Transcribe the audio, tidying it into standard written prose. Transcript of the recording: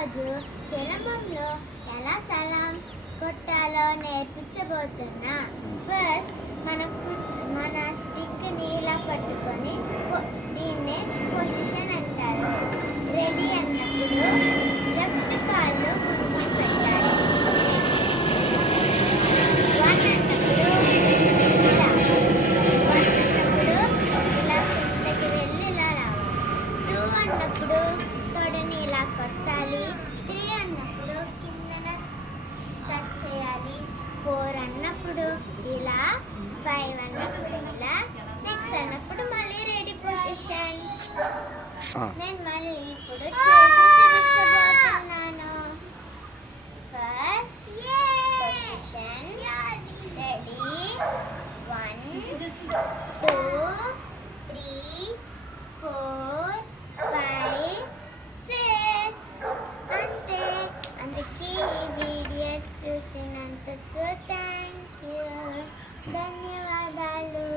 ఈరోజు సిలమంలో ఎలా సలాం కొట్టాలో నేర్పించబోతున్నా. ఫస్ట్ మన స్టిక్ని ఇలా పట్టుకొని దీన్నే పొజిషన్ అంటారు. రెడీ అన్నప్పుడు లెఫ్ట్ కాళ్ళు ముందుకు పెట్టాలి. వన్ అన్నప్పుడు ఇలా కిందకి వెళ్ళి ఇలా రావాలి. టూ అన్నప్పుడు తొడని ఇలా కొట్టాలి. త్రీ అన్నప్పుడు కిందన టచ్ చేయాలి. ఫోర్ అన్నప్పుడు ఇలా, ఫైవ్ అన్నప్పుడు ఇలా, సిక్స్ అన్నప్పుడు మళ్ళీ రెడీ పొజిషన్. నేను మళ్ళీ ఇప్పుడు చేసి చూపించబోతున్నాను. First position ready. 1 2 3 4 5 6 అంతే. అందుకే ఈ వీడియో చూసినందుకు థ్యాంక్ యూ. ధన్యవాదాలు.